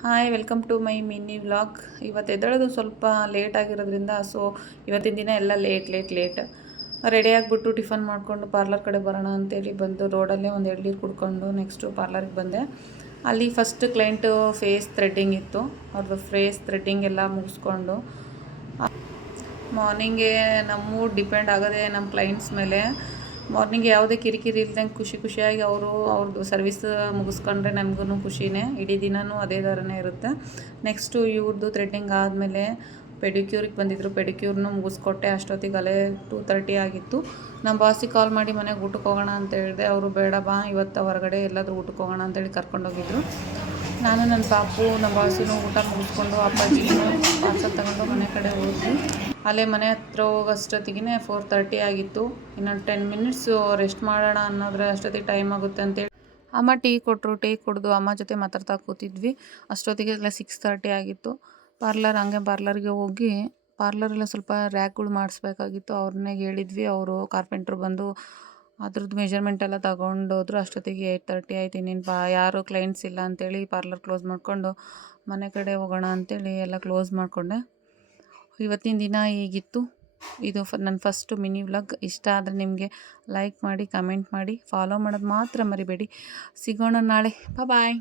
Hi welcome to my mini vlog. ಇವತ್ತು ಎದ್ದೇಳೋದು ಸ್ವಲ್ಪ ಲೇಟ್ ಆಗಿರೋದ್ರಿಂದ ಇವತ್ತಿನ ದಿನ ಎಲ್ಲ ಲೇಟ್ ರೆಡಿ ಆಗಿಬಿಟ್ಟು ಟಿಫನ್ ಮಾಡಿಕೊಂಡು ಪಾರ್ಲರ್ ಕಡೆ ಬರೋಣ ಅಂತೇಳಿ ಬಂದು ರೋಡಲ್ಲೇ ಒಂದು ಎಳ್ನೀರು ಕುಡ್ಕೊಂಡು ನೆಕ್ಸ್ಟು ಪಾರ್ಲರ್ಗೆ ಬಂದೆ. ಅಲ್ಲಿ ಫಸ್ಟ್ ಕ್ಲೈಂಟು ಫೇಸ್ ಥ್ರೆಡ್ಡಿಂಗ್ ಇತ್ತು. ಅವ್ರದ್ದು ಫೇಸ್ ಥ್ರೆಡ್ಡಿಂಗ್ ಎಲ್ಲ ಮುಗಿಸ್ಕೊಂಡು ಮಾರ್ನಿಂಗೇ ನಮ್ಮ ಮೂಡ್ ಡಿಪೆಂಡ್ ಆಗೋದೇ ನಮ್ಮ ಕ್ಲೈಂಟ್ಸ್ ಮೇಲೆ. ಮಾರ್ನಿಂಗ್ ಯಾವುದೇ ಕಿರಿಕಿರಿ ಇಲ್ದಂಗೆ ಖುಷಿಯಾಗಿ ಅವ್ರದ್ದು ಸರ್ವಿಸ್ ಮುಗಿಸ್ಕೊಂಡ್ರೆ ನನಗೂ ಖುಷಿನೇ. ಇಡೀ ದಿನವೂ ಅದೇ ಥರನೇ ಇರುತ್ತೆ. ನೆಕ್ಸ್ಟು ಇವ್ರದ್ದು ಥ್ರೆಡ್ಡಿಂಗ್ ಆದಮೇಲೆ ಪೆಡಿಕ್ಯೂರಿಗೆ ಬಂದಿದ್ದರು. ಪೆಡಿಕ್ಯೂರ್ನು ಮುಗಿಸ್ಕೊಟ್ಟೆ. ಅಷ್ಟೊತ್ತಿಗೆ ಅಲ್ಲೇ 2:30 ಆಗಿತ್ತು. ನಮ್ಮ ಬಾಸಿಗೆ ಕಾಲ್ ಮಾಡಿ ಮನೆಗೆ ಊಟಕ್ಕೆ ಹೋಗೋಣ ಅಂತ ಹೇಳಿದೆ. ಅವರು ಬೇಡ ಬಾ ಇವತ್ತು ಹೊರಗಡೆ ಎಲ್ಲಾದರೂ ಊಟಕ್ಕೆ ಹೋಗೋಣ ಅಂತೇಳಿ ಕರ್ಕೊಂಡೋಗಿದ್ರು. ನಾನು ನನ್ನ ಪಾಪು ನಮ್ಮ ಬಾಸಿನೂ ಊಟ ಮುಗಿಸ್ಕೊಂಡು ಅಪ್ಪಾಜಿನೂ ಪಾರ್ಸಲ್ ತಗೊಂಡು ಮನೆ ಕಡೆ ಹೋದ್ವಿ. ಅಲ್ಲೇ ಮನೆ ಹತ್ರ ಹೋಗೋಷ್ಟೊತ್ತಿಗೆ 4:30 ಆಗಿತ್ತು. ಇನ್ನೊಂದು 10 ಮಿನಿಟ್ಸು ರೆಸ್ಟ್ ಮಾಡೋಣ ಅನ್ನೋದ್ರೆ ಅಷ್ಟೊತ್ತಿಗೆ ಟೈಮ್ ಆಗುತ್ತೆ ಅಂತೇಳಿ ಅಮ್ಮ ಟೀ ಕೊಟ್ಟರು. ಟೀ ಕುಡಿದು ಅಮ್ಮ ಜೊತೆ ಮಾತಾಡ್ತಾ ಕೂತಿದ್ವಿ. ಅಷ್ಟೊತ್ತಿಗೆ 6:30 ಆಗಿತ್ತು. ಪಾರ್ಲರ್ಗೆ ಹೋಗಿ ಪಾರ್ಲರೆಲ್ಲ ಸ್ವಲ್ಪ ರ್ಯಾಕ್ಗಳು ಮಾಡಿಸ್ಬೇಕಾಗಿತ್ತು. ಅವ್ರನ್ನೇ ಹೇಳಿದ್ವಿ. ಅವರು ಕಾರ್ಪೆಂಟ್ರು ಬಂದು ಅದ್ರದ್ದು ಮೆಜರ್ಮೆಂಟ್ ಎಲ್ಲ ತಗೊಂಡೋದ್ರು. ಅಷ್ಟೊತ್ತಿಗೆ 8:30 ಆಯ್ತು. ಇನ್ನೇನು ಯಾರು ಕ್ಲೈಂಟ್ಸ್ ಇಲ್ಲ ಅಂತೇಳಿ ಪಾರ್ಲರ್ ಕ್ಲೋಸ್ ಮಾಡಿಕೊಂಡು ಮನೆ ಕಡೆ ಹೋಗೋಣ ಅಂತೇಳಿ ಎಲ್ಲ ಕ್ಲೋಸ್ ಮಾಡಿಕೊಂಡೆ. ಇವತ್ತಿನ ದಿನ ಹೀಗಿತ್ತು. ಇದು ನನ್ನ ಫಸ್ಟು ಮಿನಿ ವ್ಲಾಗ್. ಇಷ್ಟ ಆದರೆ ನಿಮಗೆ ಲೈಕ್ ಮಾಡಿ, ಕಮೆಂಟ್ ಮಾಡಿ, ಫಾಲೋ ಮಾಡೋದು ಮಾತ್ರ ಮರಿಬೇಡಿ. ಸಿಗೋಣ ನಾಳೆ. ಬಾಯ್.